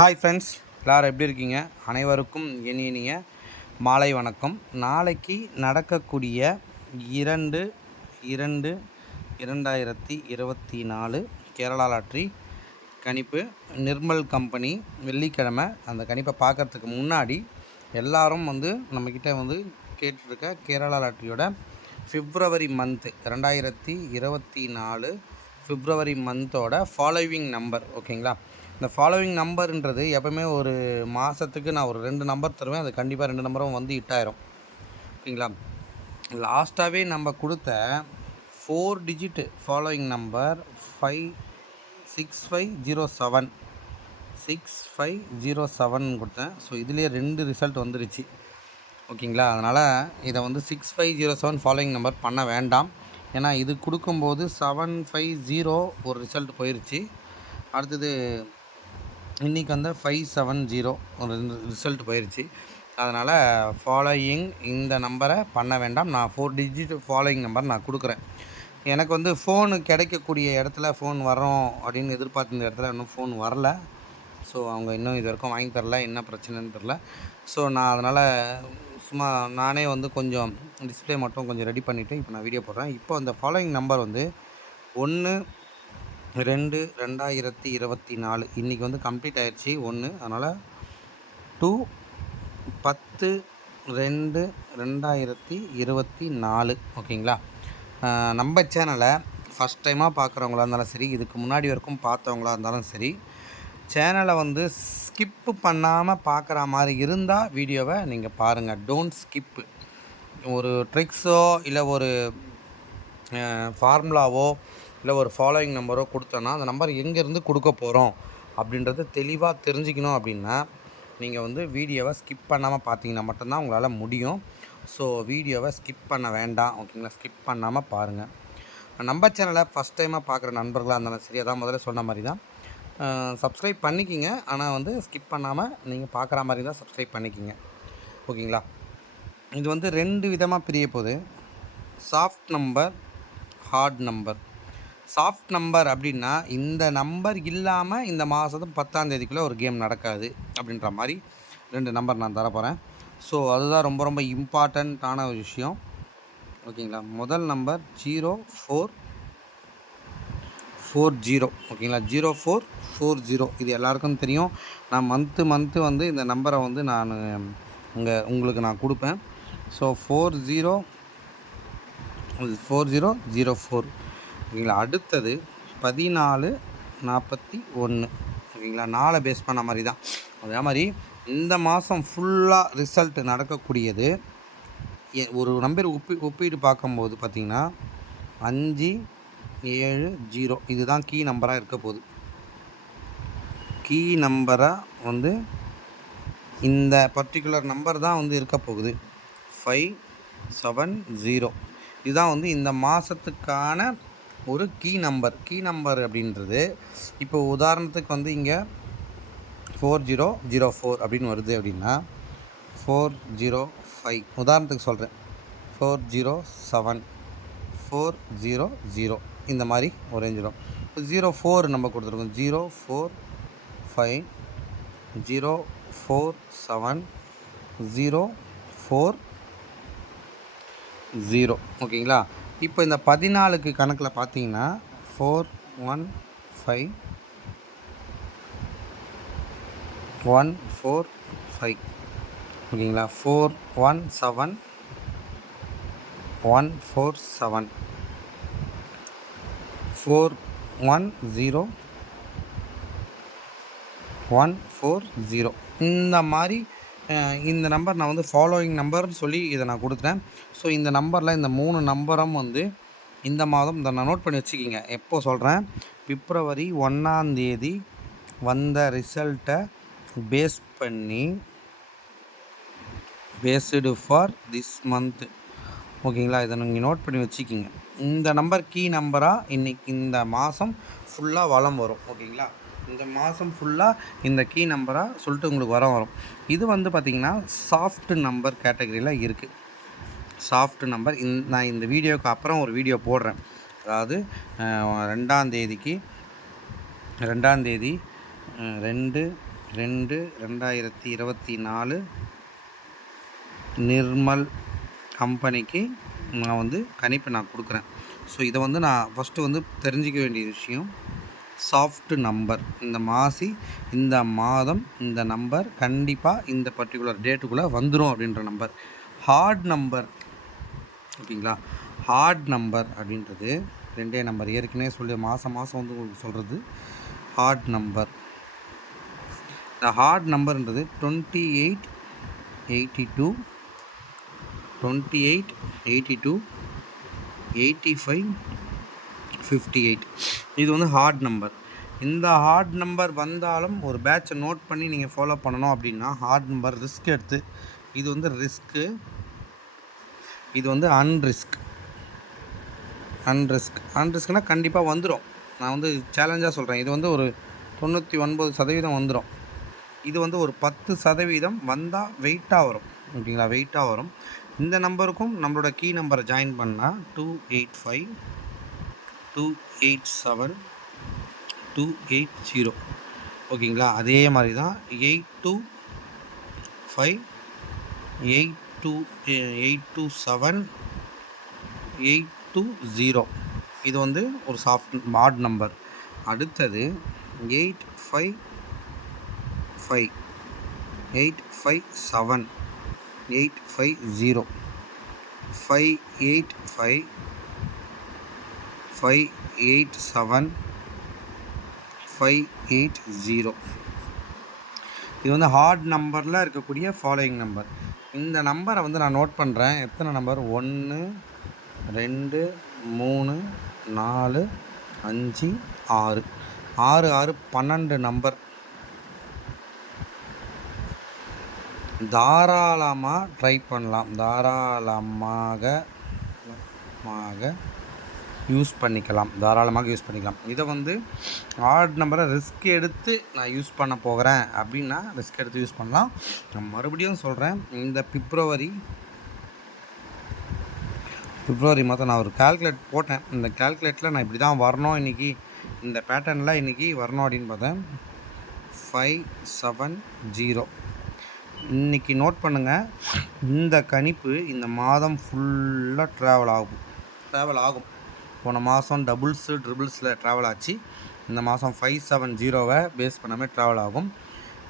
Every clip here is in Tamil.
ஹாய் ஃப்ரெண்ட்ஸ் எல்லோரும் எப்படி இருக்கீங்க? அனைவருக்கும் இனி இனிய மாலை வணக்கம். நாளைக்கு நடக்கக்கூடிய இரண்டு இரண்டு இரண்டாயிரத்தி இருபத்தி நாலு கேரளா லாட்ரி கணிப்பு நிர்மல் கம்பெனி வெள்ளிக்கிழமை. அந்த கணிப்பை பார்க்குறதுக்கு முன்னாடி எல்லாரும் வந்து நம்மக்கிட்ட வந்து கேட்டிருக்க கேரளா லாட்ரியோட ஃபிப்ரவரி மந்த்து ரெண்டாயிரத்தி இருபத்தி நாலு ஃபிப்ரவரி மந்தோட ஃபாலோவிங் நம்பர் ஓகேங்களா இந்த ஃபாலோவிங் நம்பருன்றது எப்போவுமே ஒரு மாதத்துக்கு நான் ஒரு ரெண்டு நம்பர் தருவேன். அது கண்டிப்பாக ரெண்டு நம்பரும் வந்து இட்டாயிரும் ஓகேங்களா? லாஸ்ட்டாகவே நம்ம கொடுத்த four digit following number five six five zero seven six five zero seven கொடுத்தேன். ஸோ இதுலேயே ரெண்டு ரிசல்ட் வந்துருச்சு. ஓகேங்களா? அதனால் இதை வந்து six five zero seven following number பண்ண வேண்டாம். ஏன்னா இது கொடுக்கும்போது செவன் ஃபைவ் ஜீரோ ஒரு ரிசல்ட் போயிடுச்சு அடுத்தது இன்றைக்கி வந்து ஃபைவ் செவன் ஜீரோ ஒரு ரிசல்ட் போயிடுச்சு அதனால் ஃபாலோயிங் இந்த நம்பரை பண்ண வேண்டாம். நான் ஃபோர் டிஜிட் ஃபாலோயிங் நம்பர் நான் கொடுக்குறேன். எனக்கு வந்து ஃபோனு கிடைக்கக்கூடிய இடத்துல ஃபோன் வரோம் அப்படின்னு எதிர்பார்த்துருந்த இடத்துல இன்னும் ஃபோன் வரல. ஸோ அவங்க இன்னும் இது வரைக்கும் வாங்கி தரல. என்ன பிரச்சனைன்னு தெரில ஸோ நான் அதனால் சும்மா நானே வந்து கொஞ்சம் டிஸ்பிளே மட்டும் கொஞ்சம் ரெடி பண்ணிவிட்டு இப்போ நான் வீடியோ போடுறேன். இப்போ அந்த ஃபாலோயிங் நம்பர் வந்து ஒன்று ரெண்டு ரெண்டாயிரத்தி இருபத்தி நாலு. இன்றைக்கி வந்து கம்ப்ளீட் ஆயிடுச்சு ஒன்று அதனால் டூ பத்து ரெண்டு ரெண்டாயிரத்தி இருபத்தி நாலு. ஓகேங்களா? நம்ம சேனலை ஃபஸ்ட் டைமாக பார்க்குறவங்களா இருந்தாலும் சரி இதுக்கு முன்னாடி வரைக்கும் பார்த்தவங்களா இருந்தாலும் சரி சேனலை வந்து ஸ்கிப்பு பண்ணாமல் பார்க்குற மாதிரி இருந்தால் வீடியோவை நீங்கள் பாருங்கள் டோன்ட் ஸ்கிப்பு ஒரு ட்ரிக்ஸோ இல்லை ஒரு ஃபார்முலாவோ இல்லை ஒரு ஃபாலோயிங் நம்பரோ கொடுத்தோன்னா அந்த நம்பர் எங்கேருந்து கொடுக்க போகிறோம் அப்படின்றத தெளிவாக தெரிஞ்சுக்கணும் அப்படின்னா நீங்கள் வந்து வீடியோவை ஸ்கிப் பண்ணாமல் பார்த்தீங்கன்னா மட்டும்தான் உங்களால் முடியும். ஸோ வீடியோவை ஸ்கிப் பண்ண வேண்டாம் ஓகேங்களா ஸ்கிப் பண்ணாமல் பாருங்கள் நம்ம சேனலை ஃபஸ்ட் டைமாக பார்க்குற நண்பர்களாக இருந்தாலும் சரி அதான் முதல்ல சொன்ன மாதிரி தான் சப்ஸ்கிரைப் பண்ணிக்கிங்க. ஆனால் வந்து ஸ்கிப் பண்ணாமல் நீங்கள் பார்க்குற மாதிரி தான் சப்ஸ்கிரைப் பண்ணிக்கிங்க ஓகேங்களா இது வந்து ரெண்டு விதமாக பிரிய போகுது. Soft number hard number soft number அப்படின்னா இந்த நம்பர் இல்லாமல் இந்த மாதம் பத்தாம் தேதிக்குள்ளே ஒரு கேம் நடக்காது அப்படின்ற மாதிரி ரெண்டு நம்பர் நான் தரப்போகிறேன் ஸோ அதுதான் ரொம்ப ரொம்ப இம்பார்ட்டண்ட்டான ஒரு விஷயம். ஓகேங்களா முதல் number zero four four zero ஓகேங்களா ஜீரோ ஃபோர் ஃபோர் ஜீரோ இது எல்லாருக்கும் தெரியும். நான் மந்த்து மந்த்து வந்து இந்த நம்பரை வந்து நான் இங்கே உங்களுக்கு நான் கொடுப்பேன். So four zero four zero zero four ஓகேங்களா அடுத்தது பதினாலு நாற்பத்தி ஒன்று ஓகேங்களா நாளை பேஸ் பண்ண மாதிரி தான். அதே மாதிரி இந்த மாதம் ஃபுல்லாக ரிசல்ட் நடக்கக்கூடியது. ஒரு நம்பர் ஒப்பி ஒப்பீடு பார்க்கும்போது பார்த்திங்கன்னா அஞ்சு ஏழு ஜீரோ இதுதான் கீ நம்பராக இருக்க போகுது. கீ நம்பராக வந்து இந்த பர்டிகுலர் நம்பர் தான் வந்து இருக்க போகுது. ஃபைவ் செவன் ஜீரோ இதுதான் வந்து இந்த மாதத்துக்கான ஒரு கீ நம்பர் கீ நம்பர் அப்படின்றது. இப்போ உதாரணத்துக்கு வந்து இங்கே ஃபோர் ஜீரோ ஜீரோ ஃபோர் அப்படின்னு வருது அப்படின்னா ஃபோர் ஜீரோ ஃபைவ் உதாரணத்துக்கு சொல்கிறேன் four zero seven four zero zero இந்த மாதிரி ஒரு ரேஞ்சிடும் இப்போ ஜீரோ ஃபோர் நம்ம கொடுத்துருக்கோம். Zero four five zero four seven zero four zero ஓகேங்களா? இப்போ இந்த பதினாலுக்கு கணக்கில் பார்த்தீங்கன்னா four one five one four five ஓகேங்களா? Four one seven one four seven four one zero one four zero இந்த மாதிரி இந்த நம்பர் நான் வந்து ஃபாலோயிங் நம்பர்னு சொல்லி இதை நான் கொடுத்துட்டேன். ஸோ இந்த நம்பரில் இந்த மூணு நம்பரும் வந்து இந்த மாதம் இதை நான் நோட் பண்ணி வச்சுக்கிங்க. எப்போ சொல்கிறேன் பிப்ரவரி ஒன்றாந்தேதி வந்த ரிசல்ட்டை பேஸ் பண்ணி பேஸ்டு ஃபார் திஸ் மந்த்து ஓகேங்களா இதை நீங்கள் நோட் பண்ணி வச்சுக்கிங்க. இந்த நம்பர் கீ நம்பராக இன்றைக்கி இந்த மாதம் ஃபுல்லாக வளம் வரும். ஓகேங்களா இந்த மாதம் ஃபுல்லாக இந்த கீ நம்பராக சொல்லிட்டு உங்களுக்கு வர வரும். இது வந்து பார்த்திங்கன்னா சாஃப்ட் நம்பர் கேட்டகரியில் இருக்குது சாஃப்ட் நம்பர் இந் நான் இந்த வீடியோவுக்கு அப்புறம் ஒரு வீடியோ போடுறேன். அதாவது ரெண்டாந்தேதிக்கு ரெண்டாந்தேதி ரெண்டு ரெண்டு ரெண்டாயிரத்தி இருபத்தி நாலு நிர்மல் கம்பெனிக்கு நான் வந்து கணிப்பு நான் கொடுக்குறேன். ஸோ இதை வந்து நான் ஃபஸ்ட்டு வந்து தெரிஞ்சிக்க வேண்டிய விஷயம் சாஃப்ட் நம்பர் இந்த மாசி இந்த மாதம் இந்த நம்பர் கண்டிப்பாக இந்த பர்டிகுலர் டேட்டுக்குள்ளே வந்துடும் அப்படின்ற நம்பர் ஹார்ட் நம்பர் ஓகேங்களா? ஹார்ட் நம்பர் அப்படின்றது ரெண்டே நம்பர் ஏற்கனவே சொல்லி மாதம் மாதம் வந்து உங்களுக்கு சொல்கிறது ஹார்ட் நம்பர் இந்த hard நம்பர்ன்றது twenty eight eighty two twenty eight eighty two eighty five fifty eight இது வந்து ஹார்ட் நம்பர் இந்த ஹார்ட் நம்பர் வந்தாலும் ஒரு பேட்சை நோட் பண்ணி நீங்கள் ஃபாலோ பண்ணணும் அப்படின்னா ஹார்ட் நம்பர் ரிஸ்க் எடுத்து இது வந்து ரிஸ்க்கு இது வந்து அன்ரிஸ்க் அன்ரிஸ்க் அன்ரிஸ்க்னால் கண்டிப்பாக வந்துடும் நான் வந்து சேலஞ்சாக சொல்கிறேன் இது வந்து ஒரு தொண்ணூற்றி ஒன்பது சதவீதம் வந்துடும் இது வந்து ஒரு பத்து சதவீதம் வந்தால் வெயிட்டாக வரும். ஓகேங்களா? வெயிட்டாக வரும். இந்த நம்பருக்கும் நம்மளோட கீ நம்பரை ஜாயின் பண்ணால் two eight five two eight seven two eight zero ஓகேங்களா? அதே மாதிரி தான் eight two five eight two eight two seven eight two zero இது வந்து ஒரு சாஃப்ட் மாட் நம்பர் அடுத்தது eight five five eight five seven eight five zero five eight five five eight seven five eight zero இது வந்து ஹார்ட் நம்பரில் இருக்கக்கூடிய ஃபாலோயிங் நம்பர் இந்த நம்பரை வந்து நான் நோட் பண்ணுறேன் எத்தனை நம்பர் ஒன்று ரெண்டு மூணு நாலு அஞ்சு ஆறு. ஆறு ஆறு பன்னெண்டு நம்பர் தாராளமாக ட்ரை பண்ணலாம். தாராளமாக மாக யூஸ் பண்ணிக்கலாம். தாராளமாக யூஸ் பண்ணிக்கலாம். இதை வந்து ஆட் நம்பரை ரிஸ்க் எடுத்து நான் யூஸ் பண்ண போகிறேன் அப்படின்னா ரிஸ்க் எடுத்து யூஸ் பண்ணலாம். நான் மறுபடியும் சொல்கிறேன் இந்த பிப்ரவரி பிப்ரவரி மாதம் நான் ஒரு கால்குலேட் போட்டேன். இந்த கால்குலேட்டில் நான் இப்படி தான் வரணும் இன்றைக்கி இந்த பேட்டர்னில் இன்றைக்கி வரணும் அப்படின்னு பார்த்தேன். ஃபைவ் செவன் ஜீரோ இன்றைக்கி நோட் பண்ணுங்கள் இந்த கணிப்பு இந்த மாதம் ஃபுல்லாக ட்ராவல் ஆகும். ட்ராவல் ஆகும். போன மாதம் டபுள்ஸு ட்ரிபிள்ஸில் ட்ராவல் ஆச்சு. இந்த மாதம் ஃபைவ் செவன் ஜீரோவை பேஸ் பண்ணாமே ட்ராவல் ஆகும்.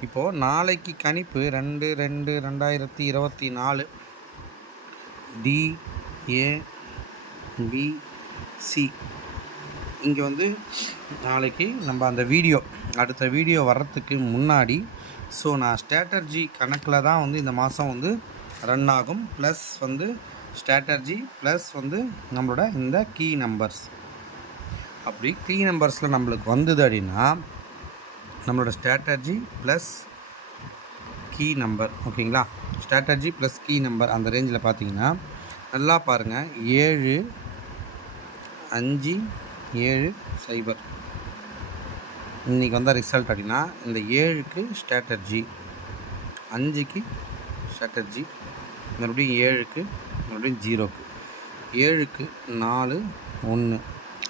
இப்போது நாளைக்கு கணிப்பு ரெண்டு ரெண்டு ரெண்டாயிரத்தி இருபத்தி நாலு. டி ஏ பி சி இங்கே வந்து நாளைக்கு நம்ம அந்த வீடியோ அடுத்த வீடியோ வர்றதுக்கு முன்னாடி ஸோ நான் ஸ்ட்ராட்டர்ஜி கணக்கில் தான் வந்து இந்த மாதம் வந்து ரன் ஆகும். ப்ளஸ் வந்து ஸ்ட்ராட்டர்ஜி ப்ளஸ் வந்து நம்மளோட இந்த கீ நம்பர்ஸ் அப்படி கீ நம்பர்ஸில் நம்மளுக்கு வந்தது அப்படின்னா நம்மளோட ஸ்ட்ராட்டர்ஜி ப்ளஸ் கீ நம்பர் ஓகேங்களா? ஸ்ட்ராட்டர்ஜி ப்ளஸ் கீ நம்பர் அந்த ரேஞ்சில் பார்த்தீங்கன்னா நல்லா பாருங்கள் ஏழு அஞ்சு ஏழு சைபர் இன்றைக்கி வந்த ரிசல்ட் அப்படின்னா இந்த ஏழுக்கு ஸ்ட்ராட்டர்ஜி அஞ்சுக்கு ஸ்ட்ராட்டர்ஜி மறுபடியும் ஏழுக்கு மறுபடியும் ஜீரோக்கு. ஏழுக்கு நாலு ஒன்று.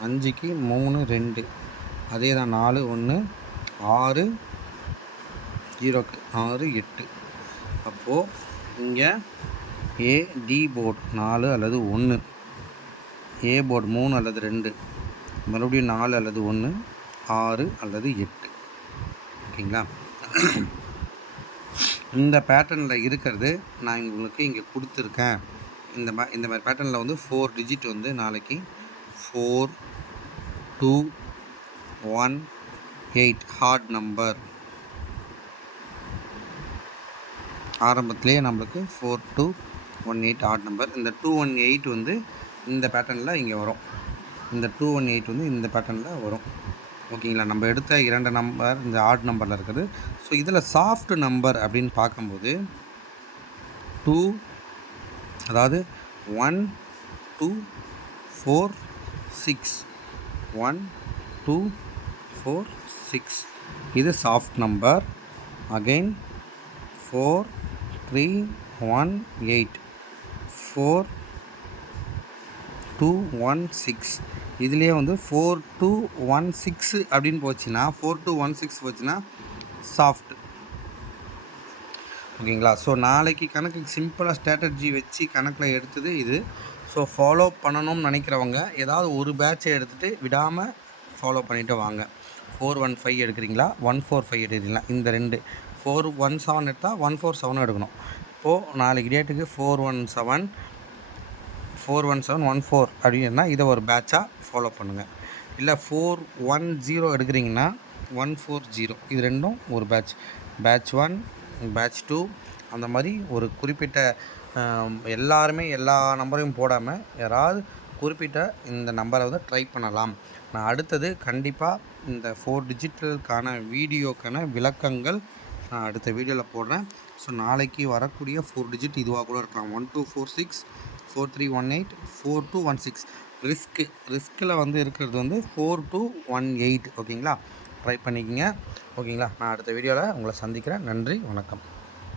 அஞ்சுக்கு மூணு ரெண்டு. அதே தான் நாலு ஒன்று ஆறு ஜீரோக்கு ஆறு எட்டு. அப்போது இங்கே ஏ டி போர்டு நாலு அல்லது ஒன்று. ஏ போர்டு மூணு அல்லது ரெண்டு. மறுபடியும் நாலு அல்லது ஒன்று ஆறு அல்லது எட்டு. ஓகேங்களா? இந்த பேட்டர்னில் இருக்கிறது நான் உங்களுக்கு இங்கே கொடுத்துருக்கேன். இந்த மா இந்த மாதிரி பேட்டர்னில் வந்து ஃபோர் டிஜிட் வந்து நாளைக்கு four two one eight hard number ஆரம்பத்துலேயே நம்மளுக்கு four two one eight hard number இந்த டூ ஒன் எயிட் வந்து இந்த பேட்டர்னில் இங்கே வரும். இந்த டூ ஒன் எயிட் வந்து இந்த பேட்டர்னில் வரும். ஓகேங்களா? நம்ம எடுத்த இரண்டு நம்பர் இந்த ஆட் நம்பரில் இருக்குது. ஸோ இதில் சாஃப்ட் நம்பர் அப்படின்னு பார்க்கும்போது டூ அதாவது one two four six one two four six இது soft number again four three one eight four two one six இதுலேயே வந்து ஃபோர் டூ ஒன் சிக்ஸ் அப்படின்னு போச்சுன்னா ஃபோர் டூ ஒன் சிக்ஸ் போச்சுன்னா சாஃப்ட் ஓகேங்களா? ஸோ நாளைக்கு கணக்கு சிம்பிளாக ஸ்ட்ராட்டஜி வச்சு கணக்கில் எடுத்தது இது. ஸோ ஃபாலோ பண்ணணும்னு நினைக்கிறவங்க ஏதாவது ஒரு பேட்சை எடுத்துகிட்டு விடாமல் ஃபாலோ பண்ணிவிட்டு வாங்க. ஃபோர் ஒன் ஃபைவ் எடுக்கிறீங்களா? ஒன் ஃபோர் ஃபைவ் எடுக்கிறீங்களா? இந்த ரெண்டு. ஃபோர் ஒன் செவன் எடுத்தால் ஒன் ஃபோர் செவன் எடுக்கணும். இப்போது நாளைக்கு டேட்டுக்கு four one seven four one seven one four அப்படின்னா இதை ஒரு பேட்சாக ஃபாலோ பண்ணுங்கள் இல்லை ஃபோர் ஒன் ஜீரோ எடுக்கிறீங்கன்னா ஒன் ஃபோர் ஜீரோ இது ரெண்டும் ஒரு batch batch one batch two அந்த மாதிரி ஒரு குறிப்பிட்ட எல்லாருமே எல்லா நம்பரையும் போடாமல் யாராவது குறிப்பிட்ட இந்த நம்பரை வந்து ட்ரை பண்ணலாம். நான் அடுத்தது கண்டிப்பாக இந்த ஃபோர் டிஜிட்டலுக்கான வீடியோக்கான விளக்கங்கள் நான் அடுத்த வீடியோவில் போடுறேன். ஸோ நாளைக்கு வரக்கூடிய ஃபோர் டிஜிட் இதுவாக கூட இருக்கலாம். One two four six four three one eight four two one six risk ரிஸ்கில் வந்து இருக்கிறது வந்து ஃபோர் டூ ஒன் எயிட் ஓகேங்களா ட்ரை பண்ணிக்கங்க. ஓகேங்களா? நான் அடுத்த வீடியோவில் உங்களை சந்திக்கிறேன். நன்றி வணக்கம்.